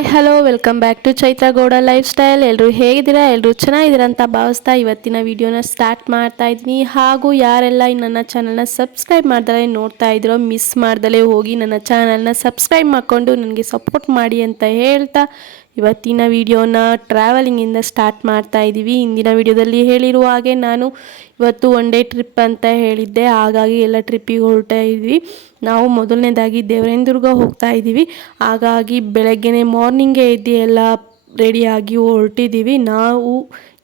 Hi hello welcome back to Chaitra Gowda lifestyle. ಎಲ್ಲರೂ ಹೇಗಿದ್ದೀರಾ? ಎಲ್ಲರೂ ಚೆನ್ನಾಗಿದ್ದೀರಾ ಅಂತ ಭಾವಿಸ್ತಾ ಇವತ್ತಿನ ವಿಡಿಯೋನ ಸ್ಟಾರ್ಟ್ ಮಾಡ್ತಾ ಇದ್ದೀನಿ. ಹಾಗೂ ಯಾರೆಲ್ಲ ನನ್ನ ಚಾನಲ್ನ ಸಬ್ಸ್ಕ್ರೈಬ್ ಮಾಡ್ದಲೇ ನೋಡ್ತಾ ಇದ್ದೀರೋ ಮಿಸ್ ಮಾಡ್ದಲೇ ಹೋಗಿ ನನ್ನ ಚಾನಲ್ನ ಸಬ್ಸ್ಕ್ರೈಬ್ ಮಾಡಿಕೊಂಡು ನನಗೆ ಸಪೋರ್ಟ್ ಮಾಡಿ ಅಂತ ಹೇಳ್ತಾ ಇವತ್ತಿನ ವಿಡಿಯೋನ ಟ್ರಾವೆಲಿಂಗಿಂದ ಸ್ಟಾರ್ಟ್ ಮಾಡ್ತಾ ಇದ್ದೀವಿ. ಇಂದಿನ ವಿಡಿಯೋದಲ್ಲಿ ಹೇಳಿರುವ ಹಾಗೆ ನಾನು ಇವತ್ತು ಒನ್ ಡೇ ಟ್ರಿಪ್ ಅಂತ ಹೇಳಿದ್ದೆ, ಹಾಗಾಗಿ ಎಲ್ಲ ಟ್ರಿಪ್ಪಿಗೆ ಹೊರಡ್ತಾ ಇದ್ವಿ. ನಾವು ಮೊದಲನೇದಾಗಿ ದೇವರಾಯನದುರ್ಗ ಹೋಗ್ತಾ ಇದ್ದೀವಿ. ಹಾಗಾಗಿ ಬೆಳಗ್ಗೆನೇ ಮಾರ್ನಿಂಗೇ ಎದ್ದು ಎಲ್ಲ ರೆಡಿಯಾಗಿ ಹೊರಟಿದ್ದೀವಿ. ನಾವು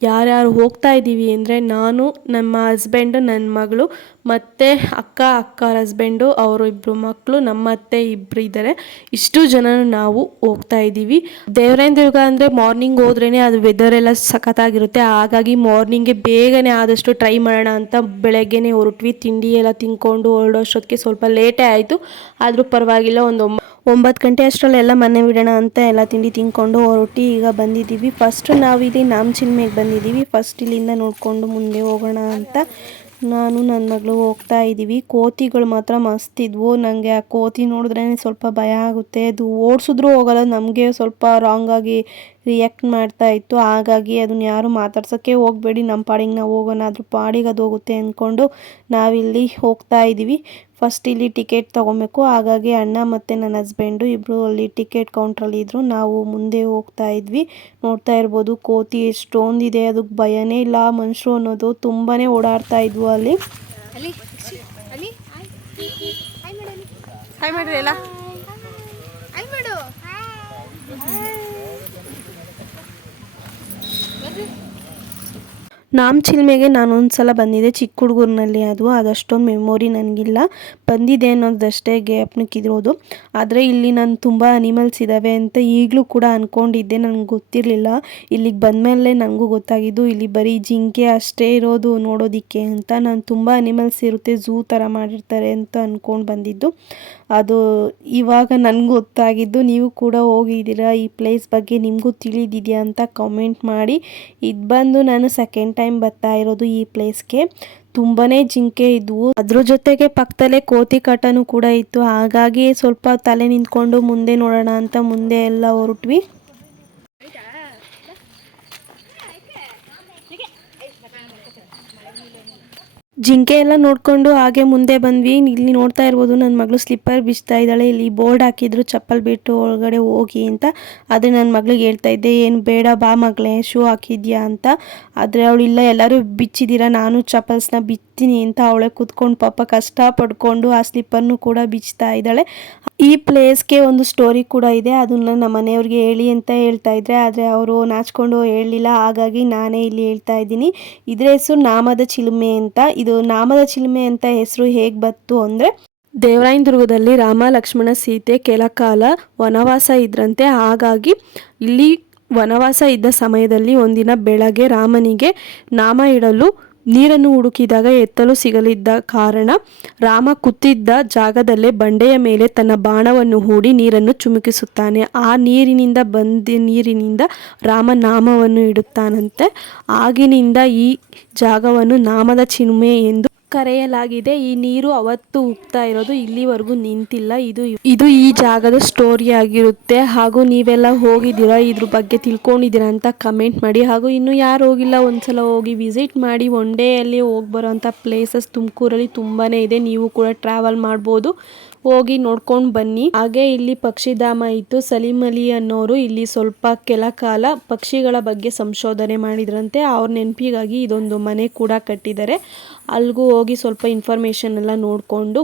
ಯಾರ್ಯಾರು ಹೋಗ್ತಾ ಇದ್ದೀವಿ ಅಂದರೆ ನಾನು, ನಮ್ಮ ಹಸ್ಬೆಂಡು, ನನ್ನ ಮಗಳು ಮತ್ತು ಅಕ್ಕರ ಹಸ್ಬೆಂಡು, ಅವರು ಇಬ್ಬರು ಮಕ್ಕಳು, ನಮ್ಮ ಅತ್ತೆ ಇಬ್ಬರು ಇದ್ದಾರೆ. ಇಷ್ಟು ಜನ ನಾವು ಹೋಗ್ತಾ ಇದ್ದೀವಿ. ದೇವರಾಯನದುರ್ಗ ಅಂದರೆ ಮಾರ್ನಿಂಗ್ ಹೋದ್ರೇ ಅದು ವೆದರ್ ಎಲ್ಲ ಸಖತ್ತಾಗಿರುತ್ತೆ. ಹಾಗಾಗಿ ಮಾರ್ನಿಂಗ್ಗೆ ಬೇಗನೆ ಆದಷ್ಟು ಟ್ರೈ ಮಾಡೋಣ ಅಂತ ಬೆಳಗ್ಗೆನೇ ಹೊರಟ್ವಿ. ತಿಂಡಿ ಎಲ್ಲ ತಿಂದ್ಕೊಂಡು ಹೊರಡೋಷ್ಟೊತ್ತಿಗೆ ಸ್ವಲ್ಪ ಲೇಟೇ ಆಯಿತು. ಆದರೂ ಪರವಾಗಿಲ್ಲ, ಒಂದು 9 ಗಂಟೆ ಅಷ್ಟರಲ್ಲೆಲ್ಲ ಮನೆ ಬಿಡೋಣ ಅಂತ ಎಲ್ಲ ತಿಂಡಿ ತಿಂದ್ಕೊಂಡು ಹೊರಟಿ ಈಗ ಬಂದಿದ್ದೀವಿ. ಫಸ್ಟ್ ನಾವಿಲ್ಲಿ ನಾಮಚಿಲ್ಮೆಗೆ ಬಂದಿದ್ದೀವಿ. ಫಸ್ಟ್ ಇಲ್ಲಿಂದ ನೋಡಿಕೊಂಡು ಮುಂದೆ ಹೋಗೋಣ ಅಂತ ನಾನು ನನ್ನ ಮಗಳು ಹೋಗ್ತಾ ಇದ್ದೀವಿ. ಕೋತಿಗಳು ಮಾತ್ರ ಮಸ್ತ್ ಇದ್ವು. ನನಗೆ ಆ ಕೋತಿ ನೋಡಿದ್ರೇ ಸ್ವಲ್ಪ ಭಯ ಆಗುತ್ತೆ. ಅದು ಓಡಿಸಿದ್ರೂ ಹೋಗಲ್ಲ, ನಮಗೆ ಸ್ವಲ್ಪ ರಾಂಗಾಗಿ ರಿಯಾಕ್ಟ್ ಮಾಡ್ತಾ ಇತ್ತು. ಹಾಗಾಗಿ ಅದನ್ನ ಯಾರು ಮಾತಾಡ್ಸೋಕ್ಕೆ ಹೋಗಬೇಡಿ, ನಮ್ಮ ಪಾಡಿಗೆ ನಾವು ಹೋಗೋಣ, ಅದ್ರ ಪಾಡಿಗೆ ಅದು ಹೋಗುತ್ತೆ ಅಂದ್ಕೊಂಡು ನಾವಿಲ್ಲಿ ಹೋಗ್ತಾ ಇದ್ದೀವಿ. ಫಸ್ಟ್ ಇಲ್ಲಿ ಟಿಕೆಟ್ ತೊಗೊಬೇಕು. ಹಾಗಾಗಿ ಅಣ್ಣ ಮತ್ತು ನನ್ನ ಹಸ್ಬೆಂಡು ಇಬ್ಬರು ಅಲ್ಲಿ ಟಿಕೆಟ್ ಕೌಂಟ್ರಲ್ಲಿ ಇದ್ದರು. ನಾವು ಮುಂದೆ ಹೋಗ್ತಾ ಇದ್ವಿ. ನೋಡ್ತಾ ಇರ್ಬೋದು ಕೋತಿ ಎಷ್ಟೊಂದಿದೆ, ಅದಕ್ಕೆ ಭಯನೇ ಇಲ್ಲ ಮನುಷ್ಯರು ಅನ್ನೋದು. ತುಂಬಾ ಓಡಾಡ್ತಾ ಇದ್ವು ಅಲ್ಲಿ. ನಾಮಚಿಲ್ಮೆಗೆ ನಾನು ಒಂದ್ಸಲ ಬಂದಿದ್ದೆ ಚಿಕ್ಕ ಹುಡುಗರ್ನಲ್ಲಿ. ಅದಷ್ಟೊಂದು ಮೆಮೊರಿ ನನಗಿಲ್ಲ, ಬಂದಿದೆ ಅನ್ನೋದಷ್ಟೇ ಜ್ಞಾಪನಕ್ಕಿರೋದು. ಆದರೆ ಇಲ್ಲಿ ನಾನು ತುಂಬ ಅನಿಮಲ್ಸ್ ಇದ್ದಾವೆ ಅಂತ ಈಗಲೂ ಕೂಡ ಅಂದ್ಕೊಂಡಿದ್ದೆ, ನನಗೆ ಗೊತ್ತಿರಲಿಲ್ಲ. ಇಲ್ಲಿಗೆ ಬಂದಮೇಲೆ ನನಗೂ ಗೊತ್ತಾಗಿದ್ದು ಇಲ್ಲಿ ಬರೀ ಜಿಂಕೆ ಅಷ್ಟೇ ಇರೋದು ನೋಡೋದಕ್ಕೆ ಅಂತ. ನಾನು ತುಂಬ ಅನಿಮಲ್ಸ್ ಇರುತ್ತೆ, ಝೂ ಥರ ಮಾಡಿರ್ತಾರೆ ಅಂತ ಅಂದ್ಕೊಂಡು ಬಂದಿದ್ದು. ಅದು ಇವಾಗ ನನಗೆ ಗೊತ್ತಾಗಿದ್ದು. ನೀವು ಕೂಡ ಹೋಗಿದ್ದೀರಾ, ಈ ಪ್ಲೇಸ್ ಬಗ್ಗೆ ನಿಮಗೂ ತಿಳಿದಿದೆಯಾ ಅಂತ ಕಮೆಂಟ್ ಮಾಡಿ. ಇದು ಬಂದು ನಾನು ಸೆಕೆಂಡ್ ಟೈಮ್ ಬರ್ತಾ ಇರೋದು ಈ ಪ್ಲೇಸ್ಗೆ. ತುಂಬಾ ಜಿಂಕೆ ಇದ್ವು, ಅದ್ರ ಜೊತೆಗೆ ಪಕ್ಕದಲ್ಲೇ ಕೋತಿ ಕಾಟನೂ ಕೂಡ ಇತ್ತು. ಹಾಗಾಗಿ ಸ್ವಲ್ಪ ತಲೆ ನಿಂತ್ಕೊಂಡು ಮುಂದೆ ನೋಡೋಣ ಅಂತ ಮುಂದೆ ಎಲ್ಲ ಹೊರಟ್ವಿ. ಜಿಂಕೆ ಎಲ್ಲ ನೋಡಿಕೊಂಡು ಹಾಗೆ ಮುಂದೆ ಬಂದ್ವಿ. ಇಲ್ಲಿ ನೋಡ್ತಾ ಇರ್ಬೋದು ನನ್ನ ಮಗಳು ಸ್ಲಿಪ್ಪರ್ ಬಿಚ್ತಾ ಇದ್ದಾಳೆ. ಇಲ್ಲಿ ಬೋರ್ಡ್ ಹಾಕಿದ್ರು ಚಪ್ಪಲ್ ಬಿಟ್ಟು ಒಳಗಡೆ ಹೋಗಿ ಅಂತ. ಆದರೆ ನನ್ನ ಮಗಳಿಗೆ ಹೇಳ್ತಾ ಇದ್ದೆ, ಏನು ಬೇಡ ಬಾ ಮಗಳೇ ಶೂ ಹಾಕಿದ್ಯಾ ಅಂತ. ಆದರೆ ಅವಳಿಲ್ಲ, ಎಲ್ಲರೂ ಬಿಚ್ಚಿದ್ದೀರಾ, ನಾನು ಚಪ್ಪಲ್ಸ್ನ ಬಿಚ್ತೀನಿ ಅಂತ ಅವಳೆ ಕೂತ್ಕೊಂಡು ಪಾಪ ಕಷ್ಟ ಪಡ್ಕೊಂಡು ಆ ಸ್ಲಿಪ್ಪರ್ನು ಕೂಡ ಬಿಚ್ತಾ ಇದ್ದಾಳೆ. ಈ ಪ್ಲೇಸ್ಗೆ ಒಂದು ಸ್ಟೋರಿ ಕೂಡ ಇದೆ, ಅದನ್ನ ನಮ್ಮ ಮನೆಯವ್ರಿಗೆ ಹೇಳಿ ಅಂತ ಹೇಳ್ತಾ ಇದ್ರೆ, ಆದರೆ ಅವರು ನಾಚ್ಕೊಂಡು ಹೇಳಲಿಲ್ಲ. ಹಾಗಾಗಿ ನಾನೇ ಇಲ್ಲಿ ಹೇಳ್ತಾ ಇದ್ದೀನಿ. ಇದ್ರ ಹೆಸರು ನಾಮದ ಚಿಲುಮೆ ಅಂತ. ಇದು ನಾಮದ ಚಿಲುಮೆ ಅಂತ ಹೆಸರು ಹೇಗೆ ಬಂತು ಅಂದರೆ, ದೇವರಾಯನದುರ್ಗದಲ್ಲಿ ರಾಮ ಲಕ್ಷ್ಮಣ ಸೀತೆ ಕೆಲ ಕಾಲ ವನವಾಸ ಇದ್ರಂತೆ. ಹಾಗಾಗಿ ಇಲ್ಲಿ ವನವಾಸ ಇದ್ದ ಸಮಯದಲ್ಲಿ ಒಂದಿನ ಬೆಳಗ್ಗೆ ರಾಮನಿಗೆ ನಾಮ ಇಡಲು ನೀರನ್ನು ಹುಡುಕಿದಾಗ ಎತ್ತಲು ಸಿಗಲಿದ್ದ ಕಾರಣ ರಾಮ ಕೂತಿದ್ದ ಜಾಗದಲ್ಲೇ ಬಂಡೆಯ ಮೇಲೆ ತನ್ನ ಬಾಣವನ್ನು ಹೂಡಿ ನೀರನ್ನು ಚಿಮುಕಿಸುತ್ತಾನೆ. ಆ ನೀರಿನಿಂದ ರಾಮ ನಾಮವನ್ನು ಇಡುತ್ತಾನಂತೆ. ಆಗಿನಿಂದ ಈ ಜಾಗವನ್ನು ನಾಮದ ಚಿಲುಮೆ ಎಂದು ಕರೆಯಲಾಗಿದೆ. ಈ ನೀರು ಅವತ್ತು ಉಕ್ತಾ ಇರೋದು, ಇಲ್ಲಿವರೆಗೂ ನಿಂತಿಲ್ಲ. ಇದು ಈ ಜಾಗದ ಸ್ಟೋರಿ ಆಗಿರುತ್ತೆ. ಹಾಗೂ ನೀವೆಲ್ಲ ಹೋಗಿದ್ದೀರಾ, ಇದ್ರ ಬಗ್ಗೆ ತಿಳ್ಕೊಂಡಿದ್ದೀರಾ ಅಂತ ಕಮೆಂಟ್ ಮಾಡಿ. ಹಾಗೂ ಇನ್ನು ಯಾರು ಹೋಗಿಲ್ಲ ಒಂದ್ಸಲ ಹೋಗಿ ವಿಸಿಟ್ ಮಾಡಿ. ಒನ್ ಡೇಯಲ್ಲಿ ಹೋಗಿ ಬರೋವಂಥ ಪ್ಲೇಸಸ್ ತುಮಕೂರಲ್ಲಿ ತುಂಬಾ ಇದೆ. ನೀವು ಕೂಡ ಟ್ರಾವೆಲ್ ಮಾಡ್ಬೋದು, ಹೋಗಿ ನೋಡ್ಕೊಂಡು ಬನ್ನಿ. ಹಾಗೆ ಇಲ್ಲಿ ಪಕ್ಷಿಧಾಮ ಇತ್ತು. ಸಲೀಂ ಅಲಿ ಅನ್ನೋರು ಇಲ್ಲಿ ಸ್ವಲ್ಪ ಕೆಲ ಕಾಲ ಪಕ್ಷಿಗಳ ಬಗ್ಗೆ ಸಂಶೋಧನೆ ಮಾಡಿದ್ರಂತೆ. ಅವ್ರ ನೆನಪಿಗಾಗಿ ಇದೊಂದು ಮನೆ ಕೂಡ ಕಟ್ಟಿದ್ದಾರೆ. ಅಲ್ಲಿಗೂ ಹೋಗಿ ಸ್ವಲ್ಪ ಇನ್ಫಾರ್ಮೇಷನ್ ಎಲ್ಲ ನೋಡಿಕೊಂಡು,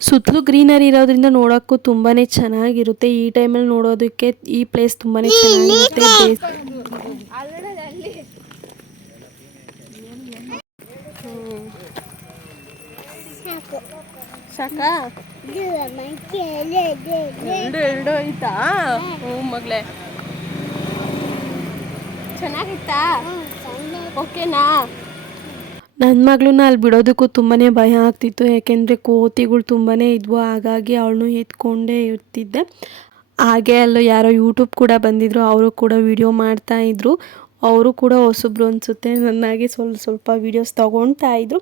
ಸುತ್ತಲೂ ಗ್ರೀನರಿ ಇರೋದ್ರಿಂದ ನೋಡೋಕ್ಕೂ ತುಂಬಾ ಚೆನ್ನಾಗಿರುತ್ತೆ. ಈ ಟೈಮಲ್ಲಿ ನೋಡೋದಕ್ಕೆ ಈ ಪ್ಲೇಸ್ ತುಂಬಾ ಚೆನ್ನಾಗಿರುತ್ತೆ. ಸಾಕಾ ಎರಡು ಆಯ್ತಾ? ಮಗಳೇ ಚೆನ್ನಾಗಿತ್ತಾ? ಓಕೆನಾ? ನನ್ನ ಮಗಳನ್ನ ಅಲ್ಲಿ ಬಿಡೋದಕ್ಕೂ ತುಂಬಾ ಭಯ ಆಗ್ತಿತ್ತು, ಯಾಕೆಂದರೆ ಕೋತಿಗಳು ತುಂಬಾ ಇದ್ವು. ಹಾಗಾಗಿ ಅವಳನ್ನು ಎತ್ಕೊಂಡೇ ಇರ್ತಿದ್ದೆ. ಹಾಗೆ ಅಲ್ಲೂ ಯಾರೋ ಯೂಟ್ಯೂಬ್ ಕೂಡ ಬಂದಿದ್ರು, ಅವರು ಕೂಡ ವಿಡಿಯೋ ಮಾಡ್ತಾಯಿದ್ರು. ಅವರು ಕೂಡ ಹೊಸಬ್ರು ಅನಿಸುತ್ತೆ, ನನ್ನಾಗಿ ಸ್ವಲ್ಪ ವೀಡಿಯೋಸ್ ತೊಗೊಳ್ತಾ ಇದ್ರು.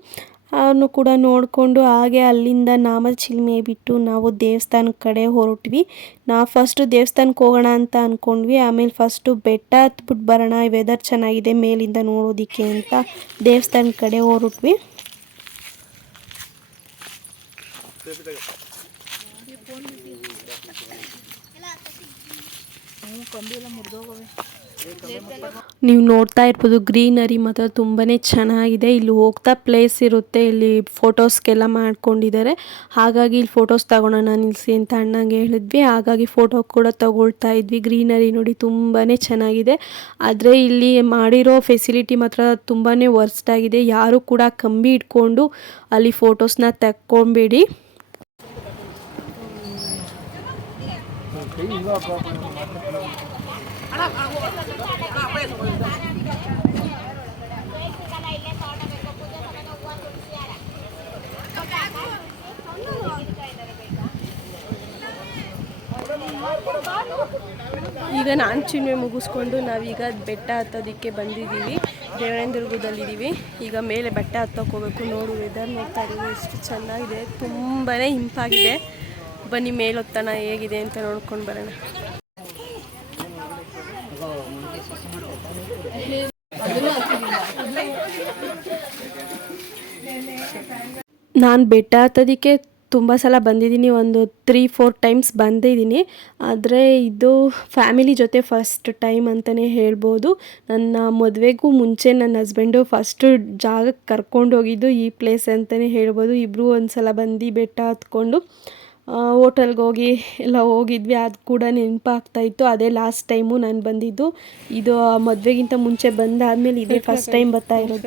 ಅವನು ಕೂಡ ನೋಡಿಕೊಂಡು ಹಾಗೆ ಅಲ್ಲಿಂದ ನಾಮಚಿಲ್ಮೆ ಬಿಟ್ಟು ನಾವು ದೇವಸ್ಥಾನದ ಕಡೆ ಹೊರಟ್ವಿ. ನಾವು ಫಸ್ಟು ದೇವಸ್ಥಾನಕ್ಕೆ ಹೋಗೋಣ ಅಂತ ಅಂದ್ಕೊಂಡ್ವಿ. ಆಮೇಲೆ ಫಸ್ಟು ಬೆಟ್ಟ ಹತ್ಬಿಟ್ಟು ಬರೋಣ, ವೆದರ್ ಚೆನ್ನಾಗಿದೆ ಮೇಲಿಂದ ನೋಡೋದಕ್ಕೆ ಅಂತ ದೇವಸ್ಥಾನದ ಕಡೆ ಹೊರಟ್ವಿ. ನೀವು ನೋಡ್ತಾ ಇರ್ಬೋದು ಗ್ರೀನರಿ ಮಾತ್ರ ತುಂಬಾ ಚೆನ್ನಾಗಿದೆ. ಇಲ್ಲಿ ಹೋಗ್ತಾ ಪ್ಲೇಸ್ ಇರುತ್ತೆ, ಇಲ್ಲಿ ಫೋಟೋಸ್ಗೆಲ್ಲ ಮಾಡ್ಕೊಂಡಿದ್ದಾರೆ. ಹಾಗಾಗಿ ಇಲ್ಲಿ ಫೋಟೋಸ್ ತಗೊಳ್ಳೋಣ ನಿಲ್ಲಿಸಿ ಅಂತ ಅಣ್ಣಂಗೆ ಹೇಳಿದ್ವಿ. ಹಾಗಾಗಿ ಫೋಟೋ ಕೂಡ ತಗೊಳ್ತಾ ಇದ್ವಿ. ಗ್ರೀನರಿ ನೋಡಿ ತುಂಬಾ ಚೆನ್ನಾಗಿದೆ. ಆದರೆ ಇಲ್ಲಿ ಮಾಡಿರೋ ಫೆಸಿಲಿಟಿ ಮಾತ್ರ ತುಂಬಾ ವರ್ಸ್ಟ್ ಆಗಿದೆ. ಯಾರು ಕೂಡ ಕಂಬಿ ಇಟ್ಕೊಂಡು ಅಲ್ಲಿ ಫೋಟೋಸ್ನ ತಕ್ಕೊಬೇಡಿ. ಈಗ ನಾಮಚಿಲ್ಮೆ ಮುಗಿಸ್ಕೊಂಡು ನಾವೀಗ ಬೆಟ್ಟ ಹತ್ತೋದಕ್ಕೆ ಬಂದಿದ್ದೀವಿ. ದೇವರಾಯನದುರ್ಗದಲ್ಲಿದ್ದೀವಿ. ಈಗ ಮೇಲೆ ಬೆಟ್ಟ ಹತ್ತೋಕೆ ಹೋಗಬೇಕು. ನೋಡು ವೆದರ್ ನೋಡ್ತಾ ಇದ್ದೀವಿ ಎಷ್ಟು ಚೆನ್ನಾಗಿದೆ, ತುಂಬಾ ಇಂಪಾಗಿದೆ. ಬನ್ನಿ ಮೇಲೆ ಹೊತ್ತನ ಹೇಗಿದೆ ಅಂತ ನೋಡ್ಕೊಂಡು ಬರೋಣ. ನಾನು ಬೆಟ್ಟ ಹತ್ತೋದಕ್ಕೆ ತುಂಬ ಸಲ ಬಂದಿದ್ದೀನಿ, ಒಂದು 3-4 ಟೈಮ್ಸ್ ಬಂದಿದ್ದೀನಿ. ಆದರೆ ಇದು ಫ್ಯಾಮಿಲಿ ಜೊತೆ ಫಸ್ಟ್ ಟೈಮ್ ಅಂತಲೇ ಹೇಳ್ಬೋದು. ನನ್ನ ಮದುವೆಗೂ ಮುಂಚೆ ನನ್ನ ಹಸ್ಬೆಂಡು ಫಸ್ಟು ಜಾಗಕ್ಕೆ ಕರ್ಕೊಂಡು ಹೋಗಿದ್ದು ಈ ಪ್ಲೇಸ್ ಅಂತಲೇ ಹೇಳ್ಬೋದು. ಇಬ್ಬರು ಒಂದು ಸಲ ಬಂದು ಬೆಟ್ಟ ಹತ್ಕೊಂಡು ಹೋಟೆಲ್ಗೆ ಹೋಗಿ ಎಲ್ಲ ಹೋಗಿದ್ವಿ. ಅದು ಕೂಡ ನೆನಪಾಗ್ತಾಯಿತ್ತು. ಅದೇ ಲಾಸ್ಟ್ ಟೈಮು ನಾನು ಬಂದಿದ್ದು. ಇದು ಮದುವೆಗಿಂತ ಮುಂಚೆ ಬಂದಾದಮೇಲೆ ಇದೇ ಫಸ್ಟ್ ಟೈಮ್ ಬರ್ತಾ ಇರೋದು.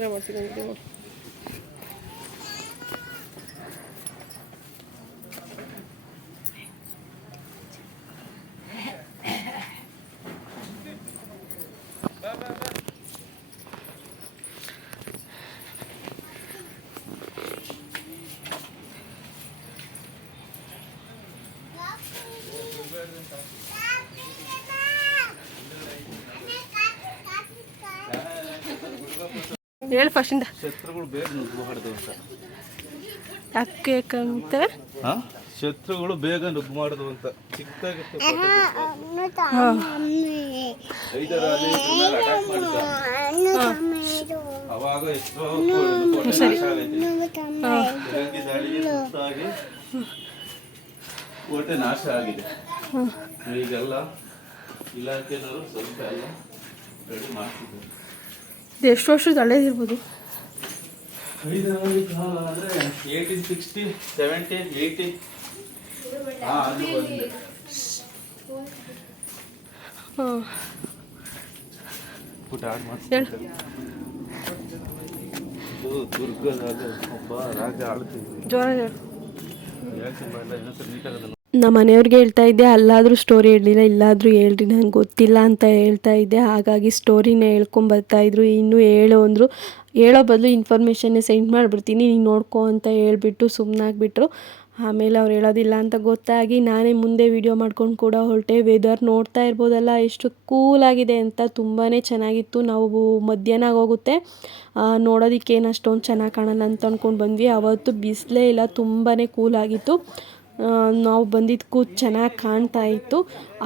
ಹೇಳಿ ಫಸ್ಟಿಂದ. ಶತ್ರುಗಳು ಬೇಗ ನುಗ್ಗಬಾರ್ದು ಅಂತ. ಯಾಕಂತ ಶತ್ರುಗಳು ಬೇಗ ನುಗ್ಗು ಮಾಡುದು ಅಂತ. ಚಿಕ್ಕದಾಗಿತ್ತು ಅವಾಗ ಎಷ್ಟೋ ಕೋಟೆ ನಾಶ ಆಗಿದೆ. ಈಗೆಲ್ಲ ಇಲಾಖೆನವರು ಸ್ವಲ್ಪ ಎಲ್ಲ ರೆಡಿ ಮಾಡ್ತಿದ್ದಾರೆ. ಎಷ್ಟು ವರ್ಷದ ಹಳೇದಿರ್ಬೋದು? 1860, 70, 80 ಅದು ಬಂದಿದೆ. ಪುಟ ಆಡ್ ಮಾಡ್ತಾರೆ. ದುರ್ಗದಾಗ ಒಬ್ಬ ರಾಜ ಆಳ್ತಿದ್ರು. ಜೋರ ಯಾಕೆ ಬರಲ್ಲ ಇನ್ನೊಂದ್ಸರಿ ನೀಟಾಗದಲ್ಲ. ನಮ್ಮ ಮನೆಯವ್ರಿಗೆ ಹೇಳ್ತಾ ಇದ್ದೆ, ಅಲ್ಲಾದರೂ ಸ್ಟೋರಿ ಹೇಳಲಿಲ್ಲ, ಇಲ್ಲಾದರೂ ಹೇಳ್ರಿ, ನಂಗೆ ಗೊತ್ತಿಲ್ಲ ಅಂತ ಹೇಳ್ತಾ ಇದ್ದೆ. ಹಾಗಾಗಿ ಸ್ಟೋರಿನ ಹೇಳ್ಕೊಂಬರ್ತಾಯಿದ್ರು. ಇನ್ನೂ ಹೇಳೋ ಅಂದರು. ಹೇಳೋ ಬದಲು ಇನ್ಫಾರ್ಮೇಷನ್ನೇ ಸೆಂಡ್ ಮಾಡಿಬಿಡ್ತೀನಿ, ನೀನು ನೋಡ್ಕೊ ಅಂತ ಹೇಳ್ಬಿಟ್ಟು ಸುಮ್ಮನಾಗ್ಬಿಟ್ರು. ಆಮೇಲೆ ಅವ್ರು ಹೇಳೋದಿಲ್ಲ ಅಂತ ಗೊತ್ತಾಗಿ ನಾನೇ ಮುಂದೆ ವೀಡಿಯೋ ಮಾಡ್ಕೊಂಡು ಕೂಡ ಹೊರಟೆ. ವೆದರ್ ನೋಡ್ತಾ ಇರ್ಬೋದಲ್ಲ ಎಷ್ಟು ಕೂಲಾಗಿದೆ ಅಂತ, ತುಂಬಾ ಚೆನ್ನಾಗಿತ್ತು. ನಾವು ಮಧ್ಯಾಹ್ನ ಹೋಗುತ್ತೆ ನೋಡೋದಕ್ಕೆ ಏನು ಅಷ್ಟೊಂದು ಚೆನ್ನಾಗಿ ಕಾಣಲ್ಲ ಅಂತ ಅಂದ್ಕೊಂಡು ಬಂದ್ವಿ. ಅವತ್ತು ಬಿಸಿಲೇ ಇಲ್ಲ, ತುಂಬಾ ಕೂಲಾಗಿತ್ತು. ನಾವು ಬಂದಿದ್ದಕ್ಕೂ ಚೆನ್ನಾಗಿ ಕಾಣ್ತಾ ಇತ್ತು.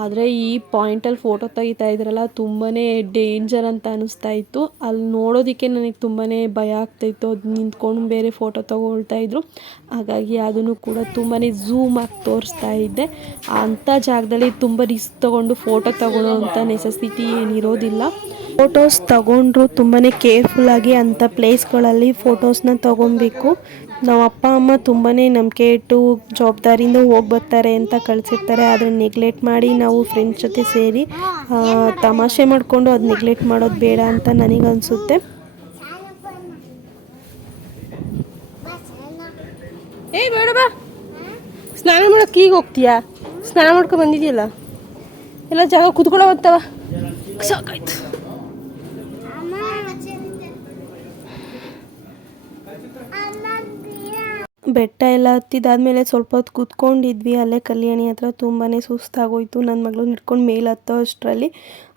ಆದರೆ ಈ ಪಾಯಿಂಟಲ್ಲಿ ಫೋಟೋ ತೆಗಿತಾ ಇದ್ರಲ್ಲ ತುಂಬಾ ಡೇಂಜರ್ ಅಂತ ಅನ್ನಿಸ್ತಾ ಇತ್ತು. ಅಲ್ಲಿ ನೋಡೋದಕ್ಕೆ ನನಗೆ ತುಂಬಾ ಭಯ ಆಗ್ತಾಯಿತ್ತು. ಅದು ನಿಂತ್ಕೊಂಡು ಬೇರೆ ಫೋಟೋ ತೊಗೊಳ್ತಾ ಇದ್ರು. ಹಾಗಾಗಿ ಅದನ್ನು ಕೂಡ ತುಂಬಾ ಝೂಮ್ ಆಗಿ ತೋರಿಸ್ತಾ ಇದ್ದೆ. ಅಂಥ ಜಾಗದಲ್ಲಿ ತುಂಬ ರಿಸ್ಕ್ ತೊಗೊಂಡು ಫೋಟೋ ತೊಗೊಳ್ಳೋ ಅಂಥ ನೆಸೆಸಿಟಿ ಏನಿರೋದಿಲ್ಲ. ಫೋಟೋಸ್ ತೊಗೊಂಡ್ರು ತುಂಬಾ ಕೇರ್ಫುಲ್ಲಾಗಿ ಅಂಥ ಪ್ಲೇಸ್ಗಳಲ್ಲಿ ಫೋಟೋಸ್ನ ತೊಗೊಬೇಕು. ನಾವು ಅಪ್ಪ ಅಮ್ಮ ತುಂಬಾ ನಂಬಿಕೆ ಇಟ್ಟು ಜವಾಬ್ದಾರಿಯಿಂದ ಹೋಗಿ ಬರ್ತಾರೆ ಅಂತ ಕಳಿಸಿರ್ತಾರೆ. ಆದರೆ ನೆಗ್ಲೆಕ್ಟ್ ಮಾಡಿ ನಾವು ಫ್ರೆಂಡ್ಸ್ ಜೊತೆ ಸೇರಿ ತಮಾಷೆ ಮಾಡಿಕೊಂಡು ಅದು ನೆಗ್ಲೆಕ್ಟ್ ಮಾಡೋದು ಬೇಡ ಅಂತ ನನಗನ್ಸುತ್ತೆ. ಬೇಡ ಬಾ, ಸ್ನಾನ ಮಾಡೋಕ್ಕೆ ಈಗ ಹೋಗ್ತೀಯಾ? ಸ್ನಾನ ಮಾಡ್ಕೊಂಡು ಬಂದಿದೆಯಲ್ಲ, ಎಲ್ಲ ಜಾಗ ಕುತ್ಕೊಳ್ಳೋ ಹೋಗ್ತಾವ. ಸಾಕಾಯ್ತು. ಬೆಟ್ಟ ಎಲ್ಲ ಹತ್ತಿದಾದ್ಮೇಲೆ ಸ್ವಲ್ಪ ಹೊತ್ತು ಕೂತ್ಕೊಂಡಿದ್ವಿ ಅಲ್ಲೇ ಕಲ್ಯಾಣಿ ಹತ್ರ. ತುಂಬಾ ಸುಸ್ತಾಗೋಯ್ತು ನನ್ನ ಮಗಳನ್ನ ಹಿಡ್ಕೊಂಡು ಮೇಲೆ ಹತ್ತೋ ಅಷ್ಟರಲ್ಲಿ.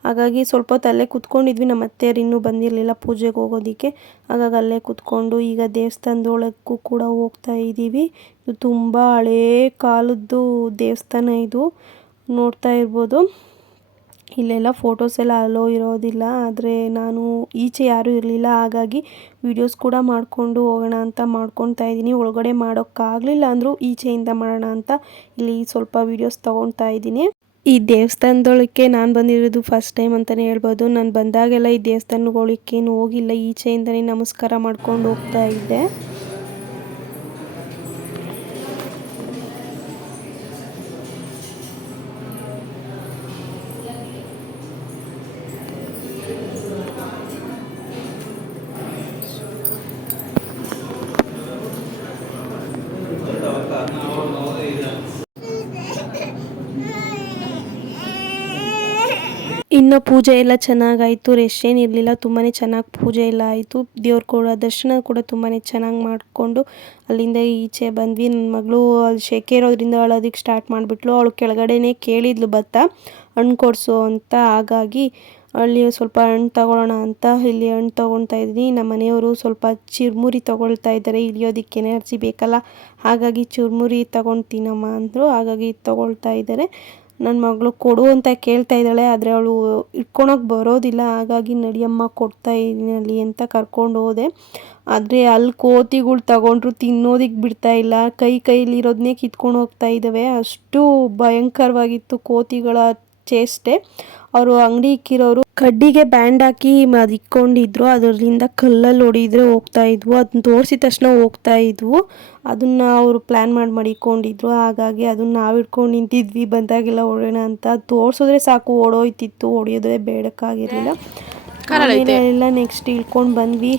ಹಾಗಾಗಿ ಸ್ವಲ್ಪ ಹೊತ್ತು ಅಲ್ಲೇ ಕೂತ್ಕೊಂಡಿದ್ವಿ. ನಮ್ಮ ಅತ್ತೆಯರು ಇನ್ನೂ ಬಂದಿರಲಿಲ್ಲ ಪೂಜೆಗೆ ಹೋಗೋದಕ್ಕೆ. ಹಾಗಾಗಿ ಅಲ್ಲೇ ಕೂತ್ಕೊಂಡು ಈಗ ದೇವಸ್ಥಾನದೊಳಕ್ಕೂ ಕೂಡ ಹೋಗ್ತಾ ಇದ್ದೀವಿ. ಇದು ತುಂಬ ಹಳೇ ಕಾಲದ್ದು ದೇವಸ್ಥಾನ ಇದು, ನೋಡ್ತಾ ಇರ್ಬೋದು. ಇಲ್ಲೆಲ್ಲ ಫೋಟೋಸ್ ಎಲ್ಲ ಅಲೋ ಇರೋದಿಲ್ಲ, ಆದರೆ ನಾನು ಈಚೆ ಯಾರೂ ಇರಲಿಲ್ಲ, ಹಾಗಾಗಿ ವೀಡಿಯೋಸ್ ಕೂಡ ಮಾಡಿಕೊಂಡು ಹೋಗೋಣ ಅಂತ ಮಾಡ್ಕೊತಾ ಇದ್ದೀನಿ. ಒಳಗಡೆ ಮಾಡೋಕ್ಕಾಗಲಿಲ್ಲ ಅಂದರೂ ಈಚೆಯಿಂದ ಮಾಡೋಣ ಅಂತ ಇಲ್ಲಿ ಸ್ವಲ್ಪ ವೀಡಿಯೋಸ್ ತೊಗೊಳ್ತಾ ಇದ್ದೀನಿ. ಈ ದೇವಸ್ಥಾನದೊಳಕ್ಕೆ ನಾನು ಬಂದಿರೋದು ಫಸ್ಟ್ ಟೈಮ್ ಅಂತಲೇ ಹೇಳ್ಬೋದು. ನಾನು ಬಂದಾಗೆಲ್ಲ ಈ ದೇವಸ್ಥಾನಗಳಿಗೇನು ಹೋಗಿಲ್ಲ, ಈಚೆಯಿಂದನೇ ನಮಸ್ಕಾರ ಮಾಡ್ಕೊಂಡು ಹೋಗ್ತಾ ಇದ್ದೆ. ಇನ್ನು ಪೂಜೆ ಎಲ್ಲ ಚೆನ್ನಾಗಾಯಿತು, ರಶ್ ಏನಿರಲಿಲ್ಲ, ತುಂಬಾ ಚೆನ್ನಾಗಿ ಪೂಜೆ ಎಲ್ಲ ಆಯಿತು. ದೇವ್ರ ಕೂಡ ದರ್ಶನ ಕೂಡ ತುಂಬಾ ಚೆನ್ನಾಗಿ ಮಾಡಿಕೊಂಡು ಅಲ್ಲಿಂದ ಈಚೆ ಬಂದ್ವಿ. ನನ್ನ ಮಗಳು ಅಲ್ಲಿ ಶೆಕೆ ಇರೋದ್ರಿಂದ ಅಳೋದಕ್ಕೆ ಸ್ಟಾರ್ಟ್ ಮಾಡಿಬಿಟ್ಲು. ಅವಳು ಕೆಳಗಡೆನೇ ಕೇಳಿದ್ಲು ಭತ್ತ ಹಣ್ಣು ಕೊಡಿಸು ಅಂತ. ಹಾಗಾಗಿ ಅಲ್ಲಿ ಸ್ವಲ್ಪ ಹಣ್ಣು ತಗೊಳ್ಳೋಣ ಅಂತ ಇಲ್ಲಿ ಹಣ್ಣು ತೊಗೊಳ್ತಾ ಇದ್ದೀನಿ. ನಮ್ಮ ಮನೆಯವರು ಸ್ವಲ್ಪ ಚುರುಮುರಿ ತೊಗೊಳ್ತಾ ಇದ್ದಾರೆ, ಇಳಿಯೋದಕ್ಕೆ ಎನರ್ಜಿ ಬೇಕಲ್ಲ, ಹಾಗಾಗಿ ಚುರುಮುರಿ ತೊಗೊಳ್ತೀನಮ್ಮ ಅಂದರು. ಹಾಗಾಗಿ ತೊಗೊಳ್ತಾ ಇದ್ದಾರೆ. ನನ್ನ ಮಗಳು ಕೊಡು ಅಂತ ಕೇಳ್ತಾ ಇದ್ದಾಳೆ, ಆದರೆ ಅವಳು ಇಟ್ಕೊಳಕ್ಕೆ ಬರೋದಿಲ್ಲ. ಹಾಗಾಗಿ ನಡಿಯಮ್ಮ ಕೊಡ್ತಾ ಇದ್ದೀನಿ ಅಲ್ಲಿ ಅಂತ ಕರ್ಕೊಂಡು ಹೋದೆ. ಆದರೆ ಅಲ್ಲಿ ಕೋತಿಗಳು ತಗೊಂಡ್ರು ತಿನ್ನೋದಕ್ಕೆ ಬಿಡ್ತಾ ಇಲ್ಲ, ಕೈಲಿರೋದನ್ನೇ ಕಿತ್ಕೊಂಡು ಹೋಗ್ತಾ ಇದ್ದಾವೆ. ಅಷ್ಟು ಭಯಂಕರವಾಗಿತ್ತು ಕೋತಿಗಳ ಚೇಷ್ಟೆ. ಅವರು ಅಂಗಡಿ ಇಕ್ಕಿರೋರು ಕಡ್ಡಿಗೆ ಬ್ಯಾಂಡ್ ಹಾಕಿ ಅದು ಇಕ್ಕೊಂಡಿದ್ರು, ಅದರಿಂದ ಕಲ್ಲಲ್ಲಿ ಹೊಡಿದ್ರೆ ಹೋಗ್ತಾ ಇದ್ವು. ಅದನ್ನ ತೋರಿಸಿದ ತಕ್ಷಣ ಹೋಗ್ತಾ ಇದ್ವು. ಅದನ್ನು ಅವರು ಪ್ಲ್ಯಾನ್ ಮಾಡಿ ಇಟ್ಕೊಂಡಿದ್ರು. ಹಾಗಾಗಿ ಅದನ್ನ ನಾವು ಇಟ್ಕೊಂಡು ನಿಂತಿದ್ವಿ, ಬಂದಾಗೆಲ್ಲ ಹೊಡೋಣ ಅಂತ. ತೋರಿಸಿದ್ರೆ ಸಾಕು ಓಡೋಯ್ತಿತ್ತು, ಹೊಡಿಯೋದೇ ಬೇಡಕ್ಕಾಗಿರಲಿಲ್ಲ. ಆಮೇಲೆ ಎಲ್ಲ ನೆಕ್ಸ್ಟ್ ಇಳ್ಕೊಂಡು ಬಂದ್ವಿ.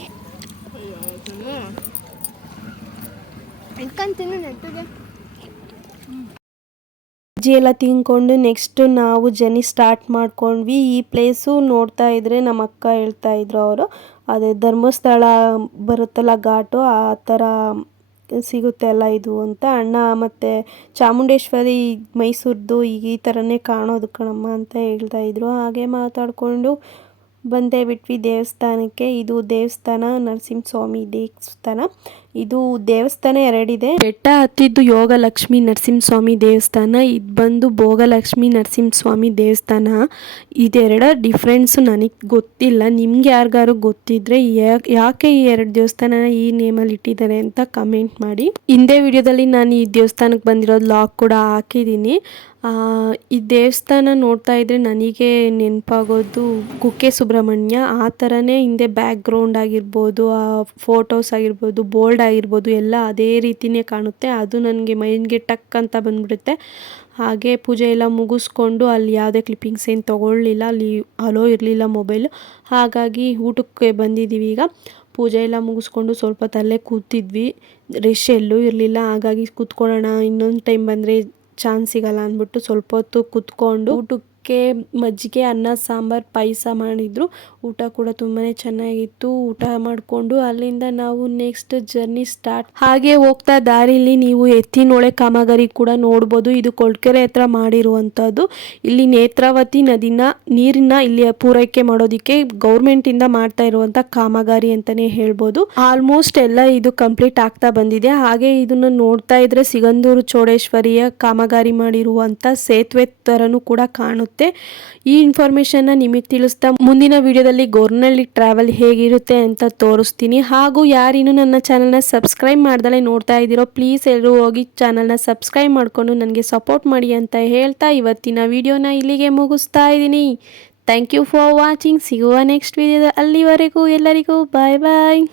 ಅಜ್ಜಿ ಎಲ್ಲ ತಿನ್ಕೊಂಡು ನೆಕ್ಸ್ಟ್ ನಾವು ಜರ್ನಿ ಸ್ಟಾರ್ಟ್ ಮಾಡ್ಕೊಂಡ್ವಿ. ಈ ಪ್ಲೇಸು ನೋಡ್ತಾ ಇದ್ರೆ ನಮ್ಮ ಅಕ್ಕ ಹೇಳ್ತಾ ಇದ್ರು ಅವರು, ಅದೇ ಧರ್ಮಸ್ಥಳ ಬರುತ್ತಲ್ಲ ಘಾಟು, ಆ ಥರ ಸಿಗುತ್ತೆ ಅಲ್ಲ ಇದು ಅಂತ. ಅಣ್ಣ ಮತ್ತು ಚಾಮುಂಡೇಶ್ವರಿ ಮೈಸೂರದ್ದು ಈ ಥರನೇ ಕಾಣೋದು ಕಣಮ್ಮ ಅಂತ ಹೇಳ್ತಾ ಇದ್ರು. ಹಾಗೆ ಮಾತಾಡಿಕೊಂಡು ಬಂದೇ ಬಿಟ್ವಿ ದೇವಸ್ಥಾನಕ್ಕೆ. ಇದು ದೇವಸ್ಥಾನ ನರಸಿಂಹಸ್ವಾಮಿ ದೇವಸ್ಥಾನ. ಇದು ದೇವಸ್ಥಾನ ಎರಡಿದೆ. ಬೆಟ್ಟ ಹತ್ತಿದ್ದು ಯೋಗಲಕ್ಷ್ಮಿ ನರಸಿಂಹಸ್ವಾಮಿ ದೇವಸ್ಥಾನ, ಇದು ಬಂದು ಭೋಗಲಕ್ಷ್ಮಿ ನರಸಿಂಹಸ್ವಾಮಿ ದೇವಸ್ಥಾನ. ಇದೆರಡ ಡಿಫ್ರೆನ್ಸು ನನಗೆ ಗೊತ್ತಿಲ್ಲ. ನಿಮ್ಗೆ ಯಾರಿಗಾರು ಗೊತ್ತಿದ್ರೆ ಯಾಕೆ ಈ ಎರಡು ದೇವಸ್ಥಾನನ ಈ ನೇಮಲ್ಲಿ ಇಟ್ಟಿದ್ದಾರೆ ಅಂತ ಕಮೆಂಟ್ ಮಾಡಿ. ಹಿಂದೆ ವಿಡಿಯೋದಲ್ಲಿ ನಾನು ಈ ದೇವಸ್ಥಾನಕ್ಕೆ ಬಂದಿರೋದು ಲಾಗ್ ಕೂಡ ಹಾಕಿದ್ದೀನಿ. ಈ ದೇವಸ್ಥಾನ ನೋಡ್ತಾ ಇದ್ದರೆ ನನಗೆ ನೆನಪಾಗೋದು ಕುಕ್ಕೆ ಸುಬ್ರಹ್ಮಣ್ಯ. ಆ ಥರನೇ ಹಿಂದೆ ಬ್ಯಾಕ್ ಗ್ರೌಂಡ್ ಆಗಿರ್ಬೋದು, ಆ ಫೋಟೋಸ್ ಆಗಿರ್ಬೋದು, ಬೋರ್ಡ್ ಆಗಿರ್ಬೋದು, ಎಲ್ಲ ಅದೇ ರೀತಿಯೇ ಕಾಣುತ್ತೆ. ಅದು ನನಗೆ ಮೈಂಡ್ಗೆ ಟಕ್ ಅಂತ ಬಂದುಬಿಡುತ್ತೆ. ಹಾಗೆ ಪೂಜೆ ಎಲ್ಲ ಮುಗಿಸ್ಕೊಂಡು ಅಲ್ಲಿ ಯಾವುದೇ ಕ್ಲಿಪ್ಪಿಂಗ್ಸ್ ಏನು ತೊಗೊಳ್ಳಿಲ್ಲ, ಅಲ್ಲಿ ಅಲೋ ಇರಲಿಲ್ಲ ಮೊಬೈಲು. ಹಾಗಾಗಿ ಊಟಕ್ಕೆ ಬಂದಿದ್ದೀವಿ ಈಗ. ಪೂಜೆ ಎಲ್ಲ ಮುಗಿಸ್ಕೊಂಡು ಸ್ವಲ್ಪ ತಲ್ಲೇ ಕೂತಿದ್ವಿ, ರಶ್ ಎಲ್ಲೂ ಇರಲಿಲ್ಲ. ಹಾಗಾಗಿ ಕೂತ್ಕೊಳ್ಳೋಣ, ಇನ್ನೊಂದು ಟೈಮ್ ಬಂದರೆ ಚಾನ್ಸ್ ಸಿಗಲ್ಲ ಅಂದ್ಬಿಟ್ಟು ಸ್ವಲ್ಪ ಹೊತ್ತು ಕೂತ್ಕೊಂಡು ಊಟಕ್ಕೆ ಮಜ್ಜಿಗೆ, ಅನ್ನ, ಸಾಂಬಾರು, ಪಾಯಸ ಮಾಡಿದರು. ಊಟ ಕೂಡ ತುಂಬಾ ಚೆನ್ನಾಗಿತ್ತು. ಊಟ ಮಾಡಿಕೊಂಡು ಅಲ್ಲಿಂದ ನಾವು ನೆಕ್ಸ್ಟ್ ಜರ್ನಿ ಸ್ಟಾರ್ಟ್. ಹಾಗೆ ಹೋಗ್ತಾ ದಾರಿಲಿ ನೀವು ಎತ್ತಿನೊಳೆ ಕಾಮಗಾರಿ ಕೂಡ ನೋಡ್ಬೋದು. ಇದು ಕೊಳ್ಕೆರೆ ಹತ್ರ ಮಾಡಿರುವಂಥದ್ದು. ಇಲ್ಲಿ ನೇತ್ರಾವತಿ ನದಿನ ನೀರನ್ನ ಇಲ್ಲಿ ಪೂರೈಕೆ ಮಾಡೋದಕ್ಕೆ ಗೌರ್ಮೆಂಟಿಂದ ಮಾಡ್ತಾ ಇರುವಂಥ ಕಾಮಗಾರಿ ಅಂತಲೇ ಹೇಳ್ಬೋದು. ಆಲ್ಮೋಸ್ಟ್ ಎಲ್ಲ ಇದು ಕಂಪ್ಲೀಟ್ ಆಗ್ತಾ ಬಂದಿದೆ. ಹಾಗೆ ಇದನ್ನು ನೋಡ್ತಾ ಇದ್ರೆ ಸಿಗಂದೂರು ಚೌಡೇಶ್ವರಿಯ ಕಾಮಗಾರಿ ಮಾಡಿರುವಂಥ ಸೇತುವೆ ಥರನೂ ಕೂಡ ಕಾಣುತ್ತೆ. ಈ ಇನ್ಫಾರ್ಮೇಷನ್ನ ನಿಮಗೆ ತಿಳಿಸ್ತಾ ಮುಂದಿನ ವಿಡಿಯೋದಲ್ಲಿ ಗೋರ್ನಹಳ್ಳಿ ಟ್ರಾವೆಲ್ ಹೇಗಿರುತ್ತೆ ಅಂತ ತೋರಿಸ್ತೀನಿ. ಹಾಗೂ ಯಾರಿನ್ನೂ ನನ್ನ ಚಾನಲ್ನ ಸಬ್ಸ್ಕ್ರೈಬ್ ಮಾಡ್ದಲೇ ನೋಡ್ತಾ ಇದ್ದೀರೋ ಪ್ಲೀಸ್ ಎಲ್ಲರೂ ಹೋಗಿ ಚಾನಲ್ನ ಸಬ್ಸ್ಕ್ರೈಬ್ ಮಾಡಿಕೊಂಡು ನನಗೆ ಸಪೋರ್ಟ್ ಮಾಡಿ ಅಂತ ಹೇಳ್ತಾ ಇವತ್ತಿನ ವಿಡಿಯೋನ ಇಲ್ಲಿಗೆ ಮುಗಿಸ್ತಾ ಇದ್ದೀನಿ. Thank you for watching. ಸಿಗುವ ನೆಕ್ಸ್ಟ್ ವಿಡಿಯೋದ. ಅಲ್ಲಿವರೆಗೂ ಎಲ್ಲರಿಗೂ ಬಾಯ್ ಬಾಯ್.